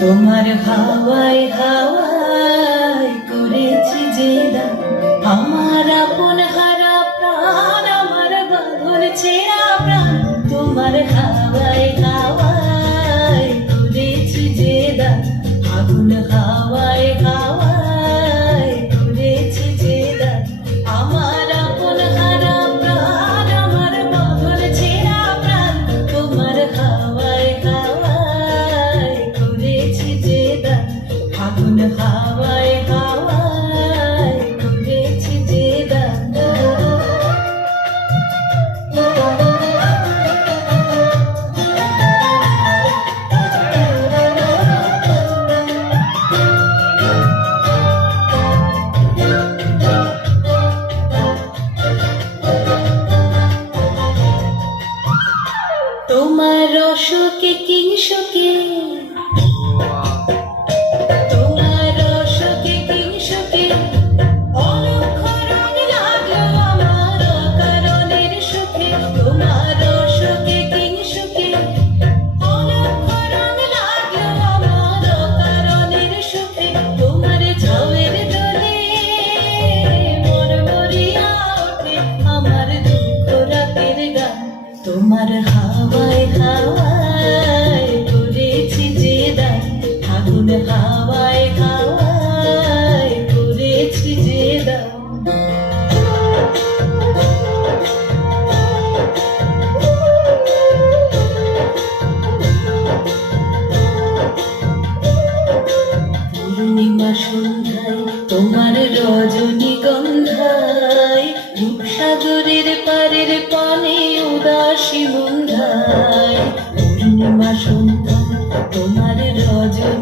তোমার হাওয়ায় হাওয়ায় করেছি যে দান, আমার আপন হারা প্রাণ, আমার বাঁধন ছেঁড়া প্রাণ। তোমার হাওয়ায় হাওয়ায় করেছি যে দান, আগুন হাওয়ায় হাওয়ায় করেছি যে দান, আমার আপন হারা প্রাণ, আমার বাঁধন ছেঁড়া প্রাণ। তোমার হাওয়ায় হাওয়ায় করেছি যে দান, আগুন হাওয়ায় হাওয়ায় করেছি যে দান। তোমার অশোকে কিংশোকে, তোমার অশোকে কিংশোকে অলক্ষ রং লাগলো আমার অকারণের সুখে। তোমার অশোকে কিংশোকে অলক্ষ রং লাগলো আমার অকারণের সুখে। তোমার ঝাউয়ের দোলে মন ভরিয়া ওঠে আমার দুঃখ রাতের গান। তোমার হাওয়ায় হাওয়ায় করেছি যে দান, আগুন হাওয়ায় হাওয়ায় করেছি যে দান। পূর্ণিমা সন্ধ্যায় তোমার রজনীগন্ধায়, রূপসাগরের পারের পানে উদাসী বন্ধায়। পূর্ণিমা সন্ধ্যায় তোমার রজনী